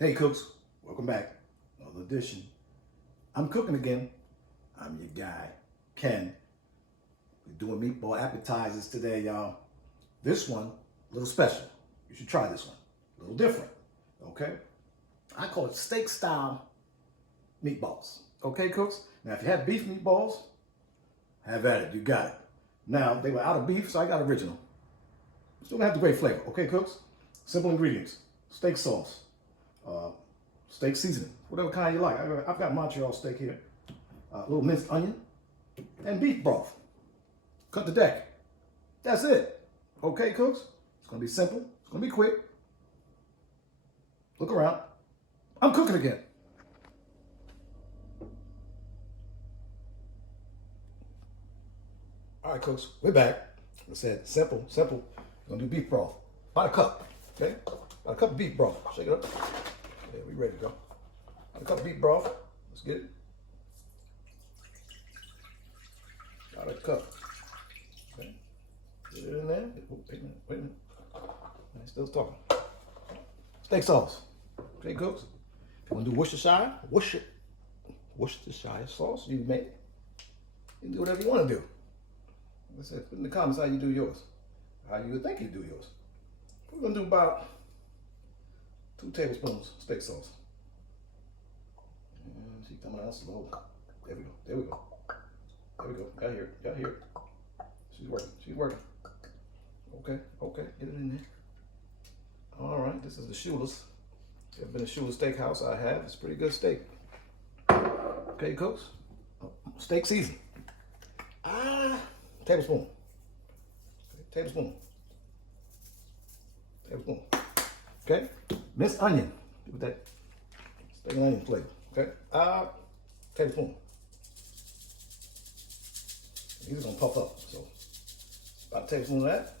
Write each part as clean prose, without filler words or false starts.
Hey cooks, welcome back. Another edition. I'm cooking again. I'm your guy, Ken. We're doing meatball appetizers today, y'all. This one, a little special. You should try this one. A little different, okay? I call it steak style meatballs. Okay, cooks? Now, if you have beef meatballs, have at it. You got it. Now, they were out of beef, so I got original. Still gonna have the great flavor. Okay, cooks? Simple ingredients. Steak sauce. Steak seasoning, whatever kind you like. I've got Montreal steak here. A little minced onion and beef broth. Cut the deck. That's it. Okay, cooks? It's gonna be simple. It's gonna be quick. Look around. I'm cooking again. All right, cooks, we're back. I said simple. We're gonna do beef broth. About a cup, okay? About a cup of beef broth. Shake it up. Yeah, we ready to go. About a cup of beef broth. Let's get it. About a cup. Okay. Get it in there. Wait a minute. I'm still talking. Steak sauce. Okay, cooks? If you want to do Worcestershire sauce, you can make it. You can do whatever you want to do. Like I said, put in the comments how you do yours. How you would think you do yours. We're going to do about 2 tablespoons steak sauce. And she's coming out slow. There we go. Got here. She's working. Okay. Get it in there. All right, this is the Schuler's. If you've been to Schuler's Steakhouse, I have. It's pretty good steak. Okay, cooks. Steak season. Tablespoon. Okay. Minced onion. Give it that steak and onion flavor. Okay. Tablespoon. These are gonna puff up. So about a tablespoon of that.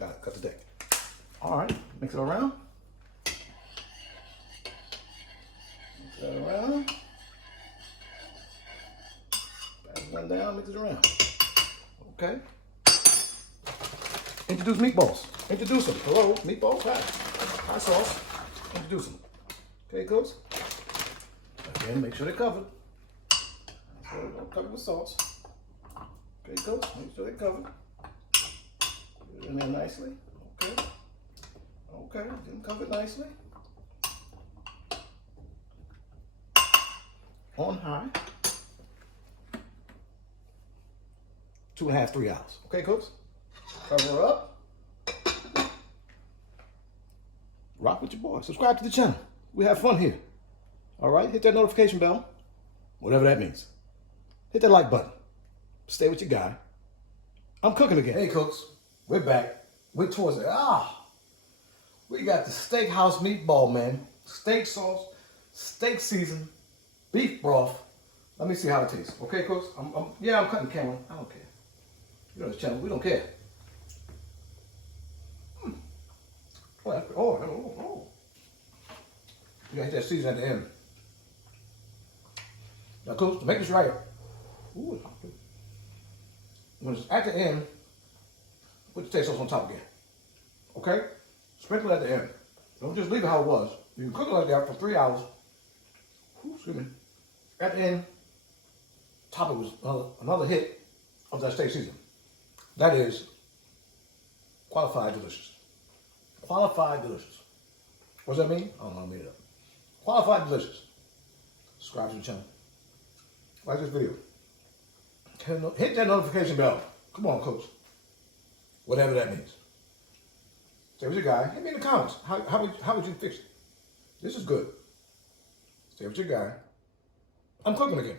Got it. Cut the deck. All right. Mix it around. Mix that around. Pass one down. Mix it around. Okay. Introduce meatballs. Introduce them. Hello, meatballs. Hi, sauce. Introduce them. Okay, cooks. Again, make sure they're covered. Covered with sauce. Okay, cooks. Make sure they're covered. Get it in there nicely. Okay. Get them covered nicely. On high. 2.5, 3 hours. Okay, cooks? Cover her up. Rock with your boy. Subscribe to the channel. We have fun here. All right? Hit that notification bell. Whatever that means. Hit that like button. Stay with your guy. I'm cooking again. Hey, cooks. We're back. We're towards it. We got the Steakhouse meatball, man. Steak sauce, steak season, beef broth. Let me see how it tastes. Okay, cooks? I'm cutting the camera. I don't care. You know this channel. We don't care. Oh. You gotta hit that season at the end. Now, cooks, to make this right, when it's at the end, put the steak sauce on top again. Okay? Sprinkle it at the end. Don't just leave it how it was. You can cook it like that for 3 hours. Excuse me. At the end, top it with another hit of that steak season. That is qualified delicious. Qualified delicious. What does that mean? I don't know, I made it up. Qualified delicious. Subscribe to the channel. Like this video. Hit that notification bell. Come on, cooks. Whatever that means. Stay with your guy. Hit me in the comments. How would you fix it? This is good. Stay with your guy. I'm cooking again.